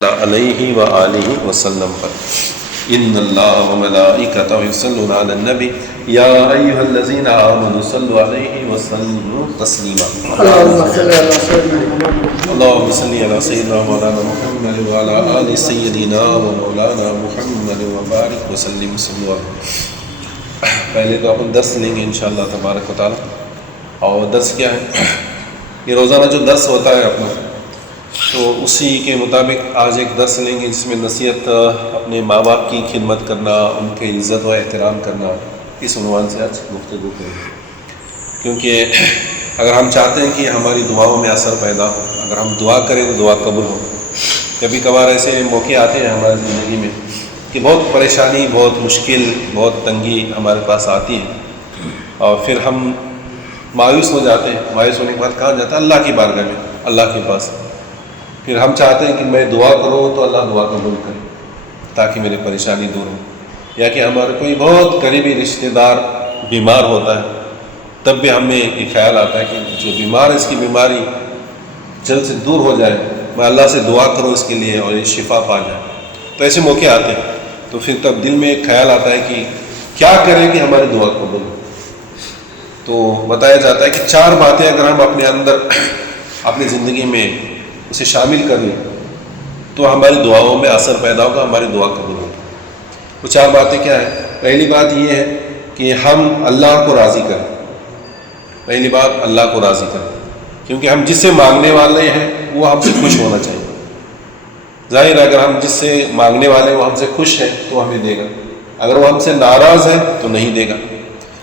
علیہ وآلہ وسلم پر ان اللہ وملائکتہ یصلون علی النبی یا ایھا الذین آمنوا صلوا علیہ وسلموا تسلیما اللهم صل علی سیدنا مولانا محمد وعلی آل سیدنا و مولانا محمد وبارک وسلم صلوا. پہلے تو اپن درس لیں گے انشاءاللہ تبارک و تعالی. اور درس کیا ہے؟ یہ روزانہ جو درس ہوتا ہے اپنا، تو اسی کے مطابق آج ایک درس لیں گے جس میں نصیحت اپنے ماں باپ کی خدمت کرنا، ان کے عزت و احترام کرنا، اس عنوان سے آج گفتگو کریں گے. کیونکہ اگر ہم چاہتے ہیں کہ ہماری دعاؤں میں اثر پیدا ہو، اگر ہم دعا کریں تو دعا قبول ہو. کبھی کبھار ایسے موقع آتے ہیں ہماری زندگی میں کہ بہت پریشانی، بہت مشکل، بہت تنگی ہمارے پاس آتی ہے، اور پھر ہم مایوس ہو جاتے ہیں. مایوس ہونے کے بعد کہاں جاتا ہے؟ اللہ کی بارگاہ میں، اللہ کے پاس. پھر ہم چاہتے ہیں کہ میں دعا کروں تو اللہ دعا قبول کرے تاکہ میری پریشانی دور ہو. یا کہ ہمارے کوئی بہت قریبی رشتہ دار بیمار ہوتا ہے، تب بھی ہمیں یہ خیال آتا ہے کہ جو بیمار ہے اس کی بیماری جلد سے دور ہو جائے، میں اللہ سے دعا کروں اس کے لیے اور یہ شفا پا جائے. تو ایسے موقع آتے ہیں، تو پھر تب دل میں ایک خیال آتا ہے کہ کیا کریں کہ ہماری دعا قبول ہو. تو بتایا جاتا ہے کہ 4 باتیں اگر ہم اپنے اندر اپنی زندگی میں اسے شامل کر لیں تو ہماری دعاؤں میں اثر پیدا ہوگا، ہماری دعا قبول ہوگی. وہ 4 باتیں کیا ہیں؟ پہلی بات یہ ہے کہ ہم اللہ کو راضی کریں. پہلی بات اللہ کو راضی کریں، کیونکہ ہم جس سے مانگنے والے ہیں وہ ہم سے خوش ہونا چاہیے. ظاہر ہے اگر ہم جس سے مانگنے والے ہیں وہ ہم سے خوش ہیں تو ہمیں دے گا، اگر وہ ہم سے ناراض ہے تو نہیں دے گا.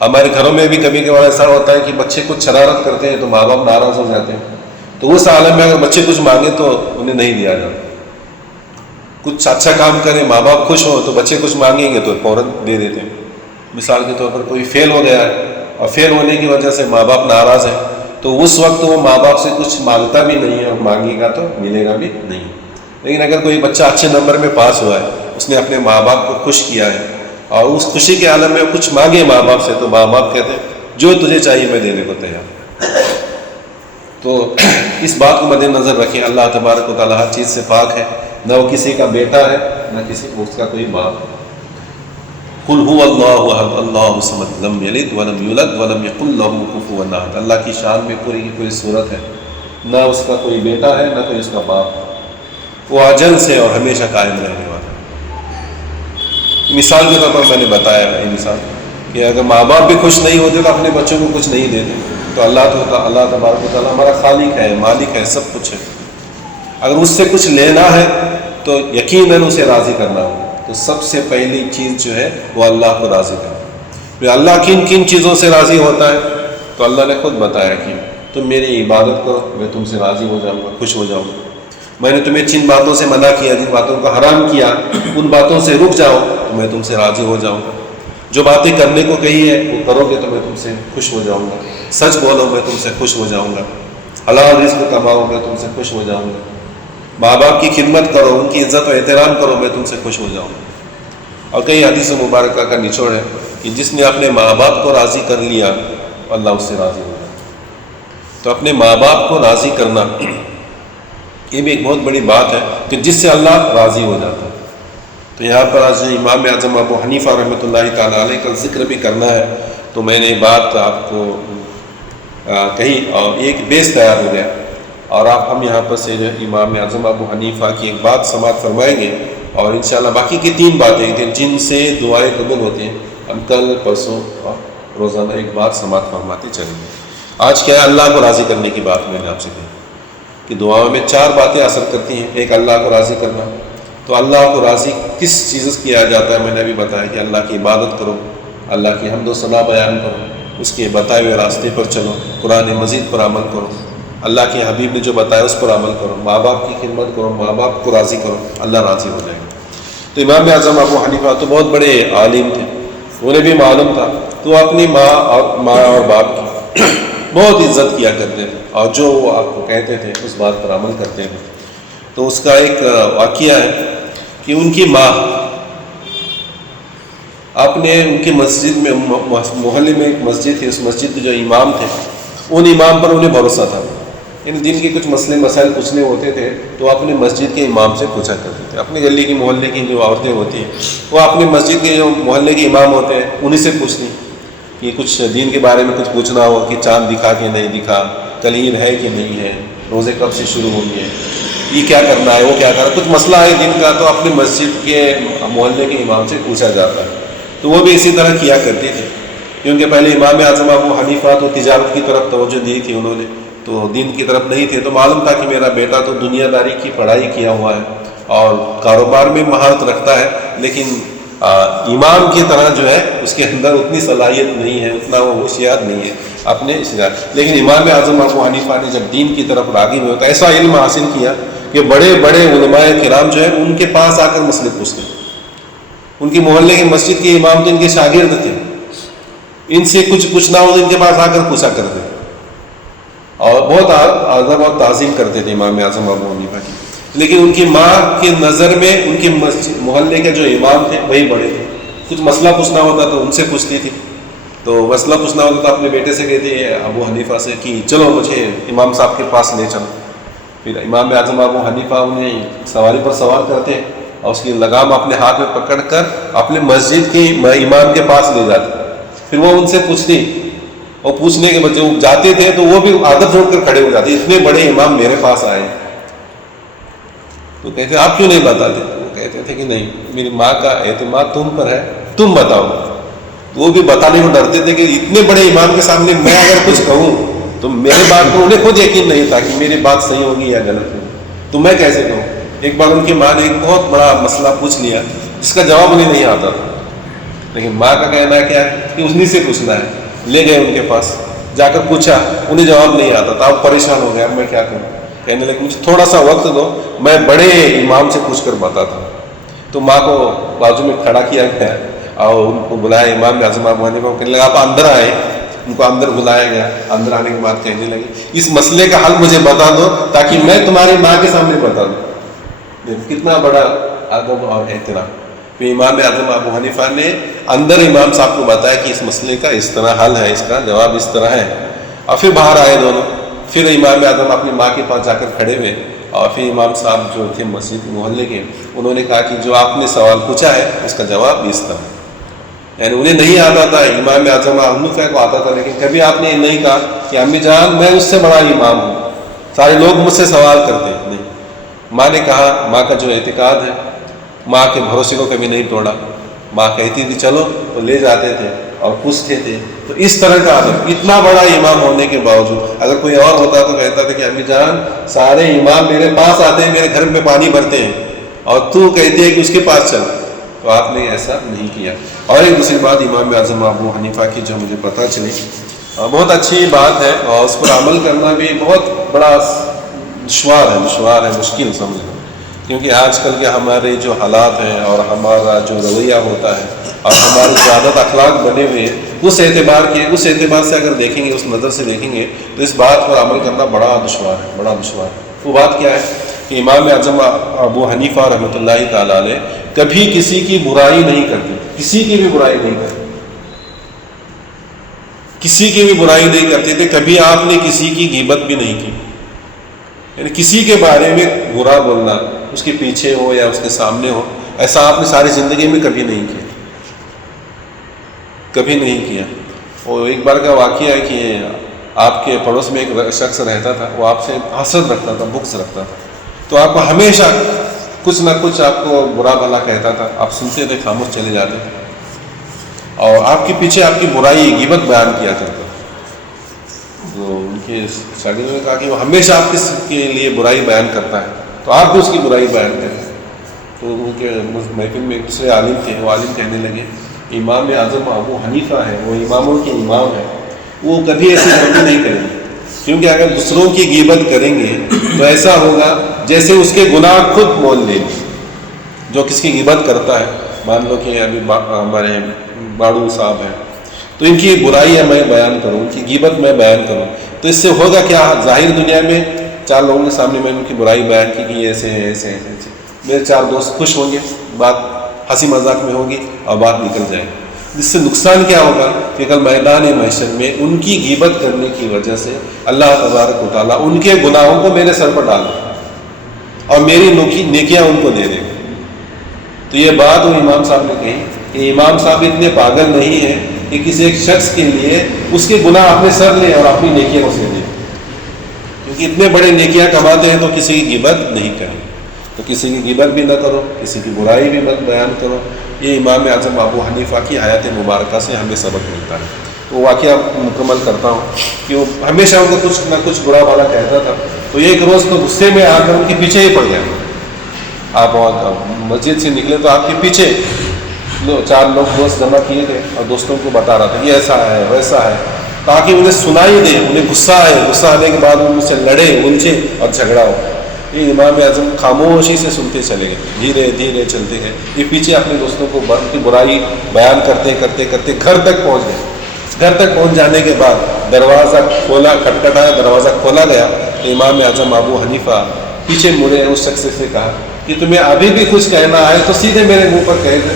ہمارے گھروں میں بھی کبھی کبھار ایسا ہوتا ہے کہ بچے کچھ شرارت کرتے ہیں تو ماں باپ ناراض ہو جاتے ہیں. تو اس عالم میں اگر بچے کچھ مانگے تو انہیں نہیں دیا جاتا. کچھ اچھا کام کریں، ماں باپ خوش ہوں تو بچے کچھ مانگیں گے تو فوراً دے دیتے ہیں. مثال کے طور پر کوئی فیل ہو گیا ہے اور فیل ہونے کی وجہ سے ماں باپ ناراض ہیں، تو اس وقت وہ ماں باپ سے کچھ مانگتا بھی نہیں ہے، اور مانگے گا تو ملے گا بھی نہیں. لیکن اگر کوئی بچہ اچھے نمبر میں پاس ہوا ہے، اس نے اپنے ماں باپ کو خوش کیا ہے، اور اس خوشی کے عالم میں کچھ مانگے ماں باپ سے، تو ماں باپ کہتے ہیں جو تجھے چاہیے میں دینے کو تیار. تو اس بات کو مد نظر رکھیں، اللہ تبارک و تعالیٰ ہر چیز سے پاک ہے، نہ وہ کسی کا بیٹا ہے نہ کسی اس کا کوئی باپ ہے. قل هو اللہ احد اللہ الصمد لم یلد ولم یولد ولم یکن لہ کفوا احد. اللہ کی شان میں پوری کی پوری صورت ہے، نہ اس کا کوئی بیٹا ہے نہ کوئی اس کا باپ ہے. وہ ازل سے اور ہمیشہ قائم رہنے والا ہے. مثال کے طور پر میں نے بتایا ہے یہ مثال کہ اگر ماں باپ بھی خوش نہیں ہوتے تو اپنے بچوں کو کچھ نہیں دیتے. تو اللہ تبارک و تعالیٰ ہمارا خالق ہے، مالک ہے، سب کچھ ہے. اگر اس سے کچھ لینا ہے تو یقیناً اسے راضی کرنا ہوگا. تو سب سے پہلی چیز جو ہے وہ اللہ کو راضی کرنا. پھر اللہ کن کن چیزوں سے راضی ہوتا ہے؟ تو اللہ نے خود بتایا کہ تم میری عبادت کرو، میں تم سے راضی ہو جاؤں گا، خوش ہو جاؤں گا. میں نے تمہیں جن باتوں سے منع کیا، جن باتوں کو حرام کیا، ان باتوں سے رک جاؤ تو میں تم سے راضی ہو جاؤں گا. جو باتیں کرنے کو کہی ہے وہ کرو گے تو میں تم سے خوش ہو جاؤں گا. سچ بولو میں تم سے خوش ہو جاؤں گا. حلال رزق کماؤ میں تم سے خوش ہو جاؤں گا. ماں باپ کی خدمت کرو، ان کی عزت و احترام کرو، میں تم سے خوش ہو جاؤں گا. اور کئی حدیث مبارکہ کا نچوڑ ہے کہ جس نے اپنے ماں باپ کو راضی کر لیا اللہ اس سے راضی ہو جائے. تو اپنے ماں باپ کو راضی کرنا یہ بھی ایک بہت بڑی بات ہے کہ جس سے اللہ راضی ہو جاتا ہے. تو یہاں پر آج امام اعظم ابو حنیفہ رحمۃ اللہ تعالیٰ علیہ کا ذکر بھی کرنا ہے، تو میں نے بات آپ کو کہی اور ایک بیس تیار ہو گیا. اور ہم یہاں پر سے جو امام اعظم ابو حنیفہ کی ایک بات سماعت فرمائیں گے، اور انشاءاللہ باقی کی 3 باتیں جن سے دعائیں قبول ہوتی ہیں ہم کل پرسوں اور روزانہ ایک بات سماعت فرماتے چلیں گے. آج کیا ہے؟ اللہ کو راضی کرنے کی بات میں نے آپ سے کہی کہ دعاؤں میں 4 باتیں اثر کرتی ہیں. ایک اللہ کو راضی کرنا. تو اللہ کو راضی کس چیز سے کیا جاتا ہے؟ میں نے ابھی بتایا کہ اللہ کی عبادت کرو، اللہ کی حمد و ثنا بیان کرو، اس کے بتائے ہوئے راستے پر چلو، قرآن مجید پر عمل کرو، اللہ کے حبیب نے جو بتایا اس پر عمل کرو، ماں باپ کی خدمت کرو، ماں باپ کو راضی کرو، اللہ راضی ہو جائے گا. تو امام اعظم ابو حنیفہ تو بہت بڑے عالم تھے، انہیں بھی معلوم تھا. تو اپنی ماں اور باپ کی بہت عزت کیا کرتے تھے، اور جو وہ آپ کو کہتے تھے اس بات پر عمل کرتے تھے. تو اس کا ایک واقعہ ہے کہ ان کی ماں اپنے ان کی مسجد میں، محلے میں ایک مسجد تھی، اس مسجد کے جو امام تھے ان امام پر انہیں بھروسہ تھا. یعنی دین کے کچھ مسئلے مسائل پوچھنے ہوتے تھے تو اپنے مسجد کے امام سے پوچھا کرتے تھے. اپنی گلی کی محلے کی جو عورتیں ہوتی ہیں وہ اپنے مسجد کے جو محلے کے امام ہوتے ہیں انہیں سے پوچھتی کہ کچھ دین کے بارے میں کچھ پوچھنا ہو کہ چاند دکھا کہ نہیں دکھا, کل عید ہے کہ نہیں ہے, روزے کب سے شروع ہوں گے, یہ کیا کرنا ہے, وہ کیا کرنا ہے, کچھ مسئلہ ہے دین کا تو اپنے مسجد کے محلے کے امام سے پوچھا جاتا ہے. تو وہ بھی اسی طرح کیا کرتے تھے, کیونکہ پہلے امام اعظم ابو حنیفہ تو تجارت کی طرف توجہ دی تھی انہوں نے, تو دین کی طرف نہیں تھے. تو معلوم تھا کہ میرا بیٹا تو دنیا داری کی پڑھائی کیا ہوا ہے اور کاروبار میں مہارت رکھتا ہے, لیکن امام کی طرح جو ہے اس کے اندر اتنی صلاحیت نہیں ہے, اتنا وہ ہوشیار نہیں ہے اپنے اشتہار. لیکن امام اعظم ابو حنیفہ نے جب دین کی طرف راغب ہوتا ایسا علم حاصل کیا کہ بڑے بڑے علماء کرام جو ہیں ان کے پاس آ کر مسئلے پوچھتے. ان کی محلے کی مسجد کے امام تو ان کے شاگرد تھے, ان سے کچھ پوچھنا ہو تو ان کے پاس آ کر پوچھا کرتے اور بہت ادب اور تعظیم کرتے تھے امام اعظم ابو حنیفہ کی. لیکن ان کی ماں کے نظر میں ان کے محلے کے جو امام تھے وہی بڑے تھے. کچھ مسئلہ پوچھنا ہوتا تو ان سے پوچھتی تھی, تو مسئلہ پوچھنا ہوتا تو اپنے بیٹے سے کہتی ہے ابو حنیفہ سے کہ چلو مجھے امام صاحب کے پاس لے چلو. پھر امام اعظم ابو حنیفہ انہیں سواری پر سوار کرتے اور اس کی لگام اپنے ہاتھ میں پکڑ کر اپنے مسجد کے امام کے پاس لے جاتے. پھر وہ ان سے پوچھتی اور پوچھنے کے بعد جب جاتے تھے تو وہ بھی عادت چھوڑ کر کھڑے ہو جاتے, اتنے بڑے امام میرے پاس آئے. تو کہتے آپ کیوں نہیں بتاتے؟ وہ کہتے تھے کہ نہیں, میری ماں کا اعتماد تم پر ہے, تم بتاؤ. تو وہ بھی بتانے کو ڈرتے تھے کہ اتنے بڑے امام کے سامنے میں اگر کچھ کہوں تو میرے بات کو انہیں خود یقین نہیں تھا کہ میری بات صحیح ہوگی یا غلط ہوگی, تو میں کیسے کہوں. ایک بار ان کی ماں نے ایک بہت بڑا مسئلہ پوچھ لیا جس کا جواب انہیں نہیں آتا تھا, لیکن ماں کا کہنا کیا ہے کہ انہیں سے پوچھنا ہے. لے گئے ان کے پاس, جا کر پوچھا, انہیں جواب نہیں آتا تھا. اب پریشان ہو گیا, اب میں کیا کروں. کہنے لگے مجھے تھوڑا سا وقت دو, میں بڑے امام سے پوچھ کر بتاتا ہوں. تو ماں کو بازو میں کھڑا کیا گیا اور ان کو بلایا. امام اعظم ابو حنیفہ کو کہنے لگا آپ اندر آئے. ان کو اندر بلایا گیا. اندر آنے کے بعد کہنے لگے اس مسئلے کا حل مجھے بتا دو تاکہ میں تمہاری ماں کے سامنے بتا دوں. کتنا بڑا ادب اور احترام. پھر امام اعظم ابو حنیفہ نے اندر امام صاحب کو بتایا کہ اس مسئلے کا اس طرح حل ہے, اس کا جواب اس طرح ہے. اور پھر باہر آئے دونوں. پھر امام اعظم اپنی ماں کے پاس جا کر کھڑے ہوئے اور پھر امام صاحب جو تھے مسجد محلے کے, انہوں نے کہا کہ جو آپ نے سوال پوچھا ہے اس کا جواب اس طرح. یعنی انہیں نہیں آتا تھا, امام اعظم ابو حنیفہ کو آتا تھا, لیکن کبھی آپ نے نہیں کہا کہ امی جان میں اس سے بڑا امام ہوں, سارے لوگ مجھ سے سوال کرتے ہیں. نہیں, ماں نے کہا, ماں کا جو اعتقاد ہے, ماں کے بھروسے کو کبھی نہیں توڑا. ماں کہتی تھی چلو تو لے جاتے تھے اور پوچھتے تھے. تو اس طرح کا عادت, اتنا بڑا امام ہونے کے باوجود اگر کوئی اور ہوتا تو کہتا تھا کہ امی جان سارے امام میرے پاس آتے ہیں, میرے گھر میں پانی بھرتے ہیں اور تو کہتی ہے کہ اس کے پاس چل. تو آپ نے ایسا نہیں کیا. اور ایک دوسری بات امام اعظم ابو حنیفہ کی جو مجھے پتہ چلی, بہت اچھی بات ہے اور اس پر عمل کرنا بھی بہت بڑا دشوار ہے, مشکل سمجھنا. کیونکہ آج کل کے ہمارے جو حالات ہیں اور ہمارا جو رویہ ہوتا ہے اور ہمارے جو عادت اخلاق بنے ہوئے ہیں, اس اعتبار سے اگر دیکھیں گے, اس نظر سے دیکھیں گے تو اس بات پر عمل کرنا بڑا دشوار ہے. وہ بات کیا ہے کہ امام اعظم ابو حنیفہ رحمۃ اللہ تعالیٰ علیہ کبھی کسی کی برائی نہیں کرتے, کسی کی بھی برائی نہیں کرتے, کسی کی بھی برائی نہیں کرتے تھے. کبھی آپ نے کسی کی غیبت بھی نہیں کی, یعنی کسی کے بارے میں برا بولنا, اس کے پیچھے ہو یا اس کے سامنے ہو, ایسا آپ نے ساری زندگی میں کبھی نہیں کیا. اور ایک بار کا واقعہ ہے کہ آپ کے پڑوس میں ایک شخص رہتا تھا, وہ آپ سے حسد رکھتا تھا, بغض رکھتا تھا. تو آپ کو ہمیشہ کچھ نہ کچھ آپ کو برا بھلا کہتا تھا. آپ سنتے تھے, خاموش چلے جاتے تھے اور آپ کے پیچھے آپ کی برائی, غیبت بیان کیا کرتا تھا. تو ان کے شاگردوں نے کہا کہ وہ ہمیشہ آپ کے لیے برائی بیان کرتا ہے, تو آپ بھی اس کی برائی بیان کریں. تو ان کے محفل میں ایک دوسرے عالم تھے, وہ عالم کہنے لگے امام اعظم ابو حنیفہ ہے, وہ اماموں کے امام ہے, وہ کبھی ایسی غلطی نہیں کریں گے. کیونکہ اگر دوسروں کی غیبت کریں گے تو ایسا ہوگا جیسے اس کے گناہ خود مول لیں گے. جو کس کی غیبت کرتا ہے, مان لو کہ ابھی ہمارے باڑو صاحب ہیں, تو ان کی برائی میں بیان کروں, ان کی غیبت میں بیان کروں, تو اس سے ہوگا کیا, ظاہر دنیا میں چار لوگوں کے سامنے میں ان کی برائی بیان کی کہ ایسے ہیں ایسے ہیں, میرے چار دوست خوش ہوں گے, بات ہنسی مذاق میں ہوگی اور بات نکل جائے. جس سے نقصان کیا ہوگا کہ کل میدان محشر میں ان کی غیبت کرنے کی وجہ سے اللہ تبارک و تعالیٰ ان کے گناہوں کو میرے سر پر ڈال دے اور میری نیکیاں ان کو دے دے گا۔ تو یہ بات وہ امام صاحب نے کہی کہ امام صاحب اتنے پاگل نہیں ہیں کہ کسی ایک شخص کے لیے اس کے گناہ اپنے سر لیں اور اپنی نیکیاں اسے دیں، کیونکہ اتنے بڑے نیکیاں کماتے ہیں تو کسی کی غیبت نہیں کریں، تو کسی کی غیبت بھی نہ کرو، کسی کی برائی بھی مت بیان کرو۔ یہ امام اعظم ابو حنیفہ کی حیات مبارکہ سے ہمیں سبق ملتا ہے۔ تو واقعہ مکمل کرتا ہوں کہ وہ ہمیشہ ان کو کچھ نہ کچھ برا بھلا کہتا تھا، تو ایک روز تو غصے میں آ کر ان کے پیچھے ہی پڑ گیا۔ آپ مسجد سے نکلے تو آپ کے پیچھے 4 لوگ دوست جمع کیے تھے اور دوستوں کو بتا رہا تھا یہ ایسا ہے ویسا ہے، تاکہ انہیں سنائی دے، انہیں غصہ آئے، غصہ آنے کے بعد ان سے لڑے الجھے اور جھگڑا ہو۔ یہ امام اعظم خاموشی سے سنتے چلے گئے، دھیرے دھیرے چلتے گئے، یہ پیچھے اپنے دوستوں کو کی برائی بیان کرتے کرتے کرتے گھر تک پہنچ گئے۔ گھر تک پہنچ جانے کے بعد دروازہ کھولا، کھٹکھٹایا، دروازہ کھولا گیا تو امام اعظم ابو حنیفہ پیچھے مڑے، اس شخص سے کہا کہ تمہیں ابھی بھی کچھ کہنا ہے تو سیدھے میرے منہ پر کہہ دے،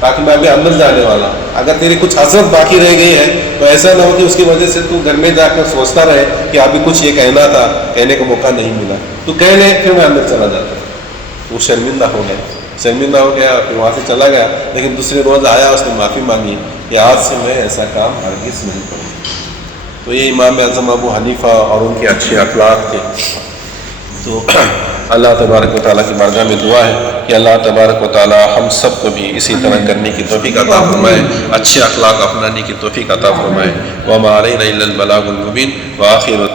تاکہ میں ابھی اندر جانے والا ہوں۔ اگر تیری کچھ حسرت باقی رہ گئی ہے تو ایسا نہ ہو کہ اس کی وجہ سے تو گھر میں جا کر سوچتا رہے کہ ابھی کچھ یہ کہنا تھا، کہنے کا موقع نہیں ملا، تو کہہ لے، پھر میں اندر چلا جاتا۔ وہ شرمندہ ہو گیا، پھر وہاں سے چلا گیا، لیکن دوسرے روز آیا، اس نے معافی مانگی کہ آج سے میں ایسا کام ہرگز نہیں کروں۔ تو یہ امام اعظم ابو حنیفہ اور ان کے اچھے اخلاق تھے۔ تو اللہ تبارک و تعالیٰ کی بارگاہ میں دعا ہے کہ اللہ تبارک و تعالیٰ ہم سب کو بھی اسی طرح کرنے کی توفیق عطا فرمائے، اچھے اخلاق اپنانے کی توفیق عطا فرمائے۔ وما علینا الا البلاغ المبین وآخر